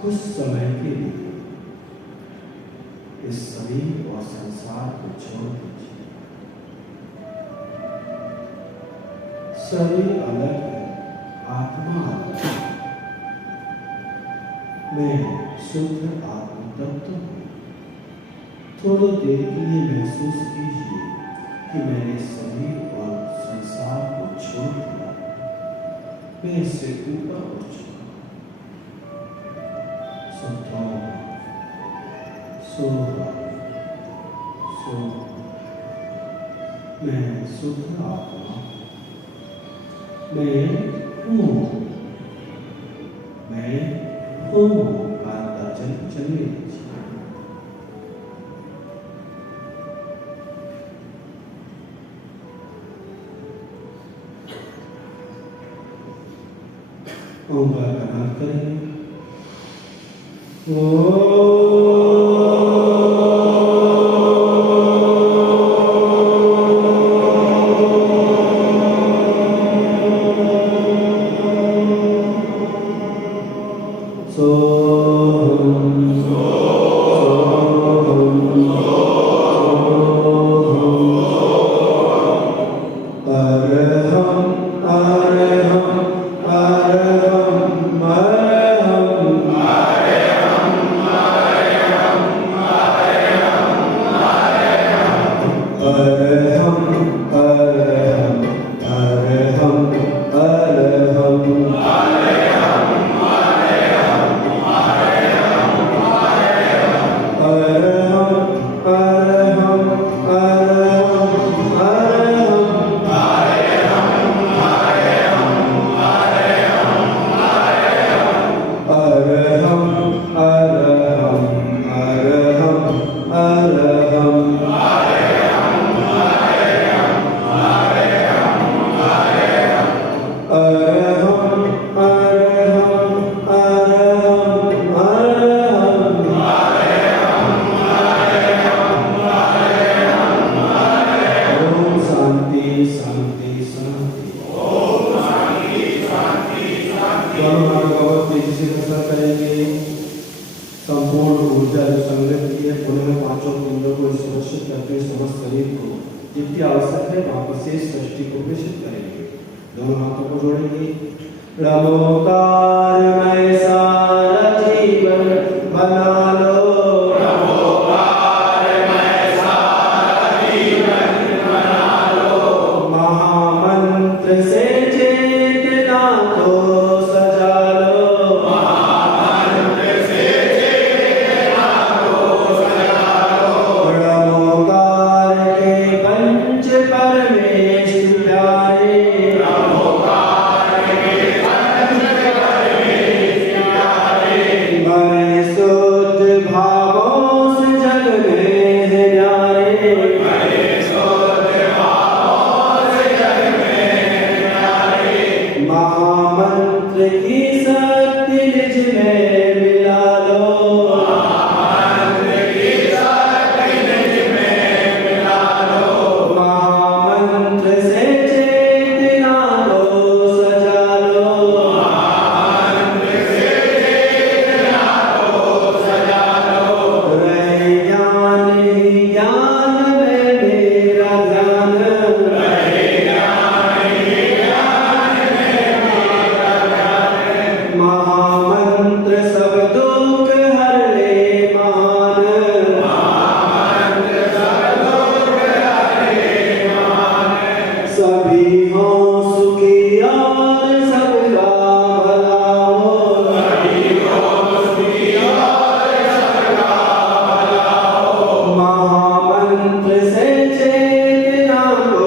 कुछ समय के लिए इस शरीर और संसार को छोड़ दीजिए। शरीर अलग है, आत्मा अलग है। मैं शुद्ध आत्म तत्व हूँ। थोड़ी देर के लिए महसूस कीजिए कि मैंने शरीर और संसार को छोड़ दिया। मैं इससे ऊपर उठ चुका हूँ। सुतो सो मैं शुद्ध आत्मा मैं हूँ आता चले ओंकार का नाम करें। संपूर्ण ऊर्जा जो संग्रह की है पुनः पांचों पिंडों को सुरक्षित करते समस्त शरीर को जितनी आवश्यक है वापस से सृष्टि को प्रेषित करेंगे। दोनों हाथों को जोड़ेंगे। नमोकार मैं सारा जीवन बना लो, महामंत्र से चेतना को सजा लो, नमोकार के पंच परमेश प्यारे, बड़े शुद्ध भावों से जग में है न्यारे, महामंत्र की शक्ति निज में मिला लो, महामंत्र से चेतना को सजा लो, रहे ज्ञान ही ज्ञान में मेरा ध्यान, महामंत्र सब दुख हर ले मान, सभी हो सुखी और सबका भला हो, महामंत्र से चेतना को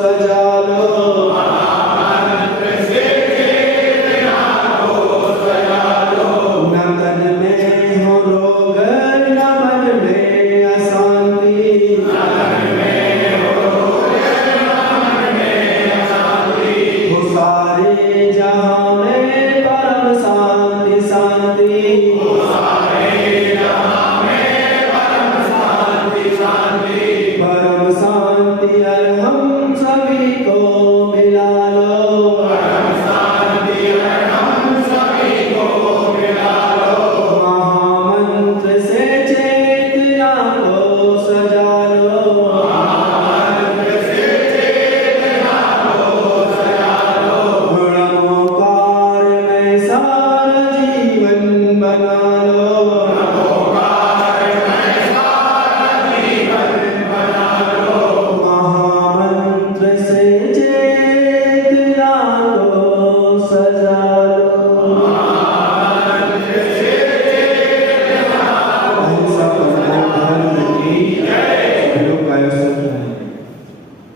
सजा लो, न तन में हो रोग न मन में अशांति, हो सारे जहां में